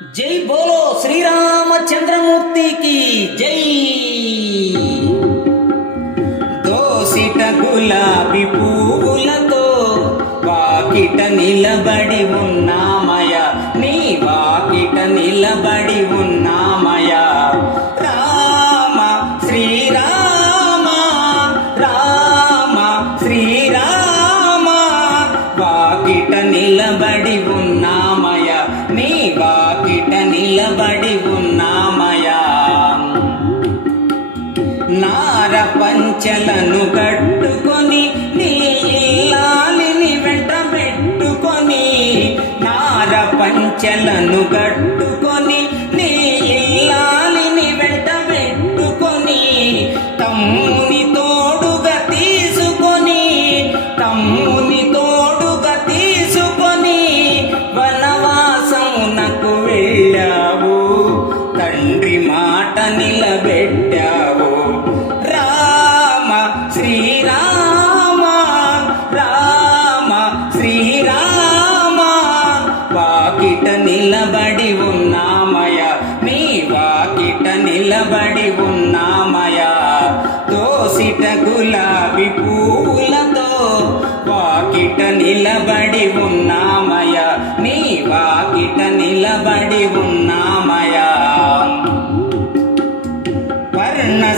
జై బోలో శ్రీరామచంద్రమూర్తికి జై. దోసిట గులాబీ పువ్వులతో వాకిట నిలబడి ఉన్నామయ నీ వాకిట నిలబడి ఉన్నామయ రామ శ్రీరామ రామ శ్రీరామ వాకిట నిలబడి ఉన్నామయ నిలబడి ఉన్నామయా? నార పంచలను కట్టుకొని నీ ఇల్లాలిని వెంట పెట్టుకొని నార పంచలను కట్టుకొని మాట నిలబెట్టావు. రామ శ్రీరామ రామ శ్రీరామ. వాకిట నిలబడి ఉన్నామయ నీ వాకిట నిలబడి ఉన్నామయ దోసిట గులాబీ పూలతో వాకిట నిలబడి ఉన్నామయ నీ వాకిట నిలబడి ఉన్న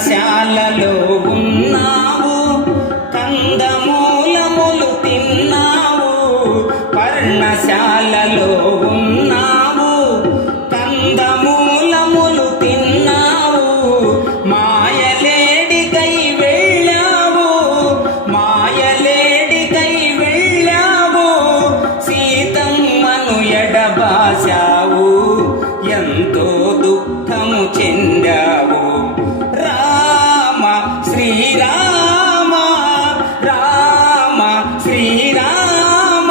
పాఠశాలలో ఉన్నావు. కందమూలములు తిన్నావు. పర్ణశాలలో ఉన్నావు. కందమూలములు తిన్నావు. మాయలేడికై వెళ్ళావు. మాయలేడికై వెళ్ళావు. సీతమ్మను ఎడబాశావు. ఎంతో దుఃఖము చెందావు. శ్రీరామ రామ శ్రీరామ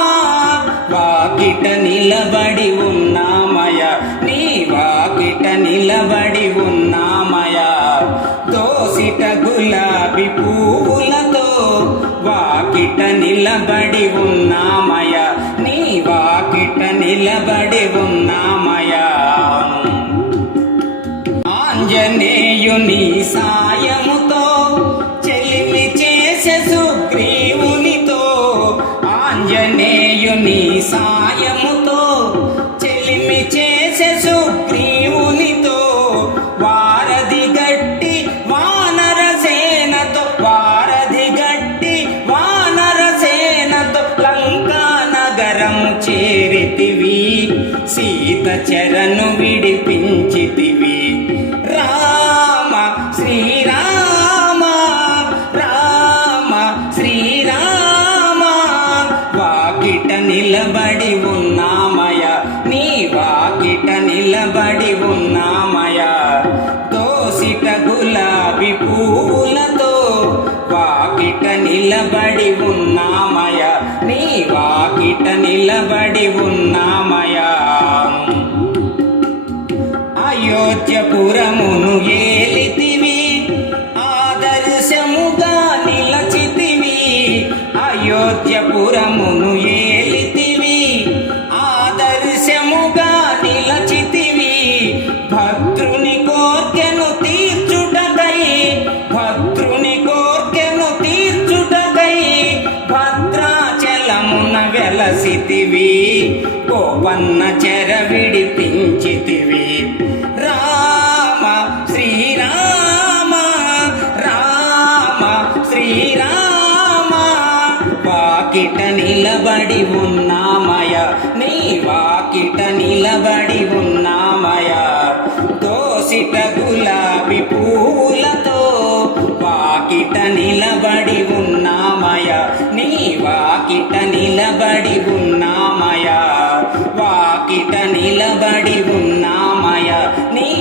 వాకిట నిలబడి ఉన్నామయ నీ వాకిట నిలబడి ఉన్నామయ దోసిట గులాబీ పువ్వులతో వాకిట నిలబడి ఉన్నామయ నీ వాకిట నిలబడి ఉన్నామయ ఆంజనేయుని సాయముతో సాయముతో చెలిమి చేసే సుగ్రీవునితో వారధి గట్టి వానర సేనతో వారధి గట్టి వానర సేనతో లంకా నగరం చేరితివి. సీత చెరను నిలబడి ఉన్నామయ నీ వాకిట నిలబడి ఉన్నామయ దోసిట గులాబీ పూలతో వాకిట నిలబడి ఉన్నామయ నీ వాకిట నిలబడి ఉన్నామయ అయోధ్యపురమును ఏ వెలసితివి గోపన్న చెర విడిపించితివి. రామ శ్రీరామ రామ శ్రీరామ. వాకిట నిలబడి ఉన్నామయ నీ వాకిట నిలబడి ఉన్నామయ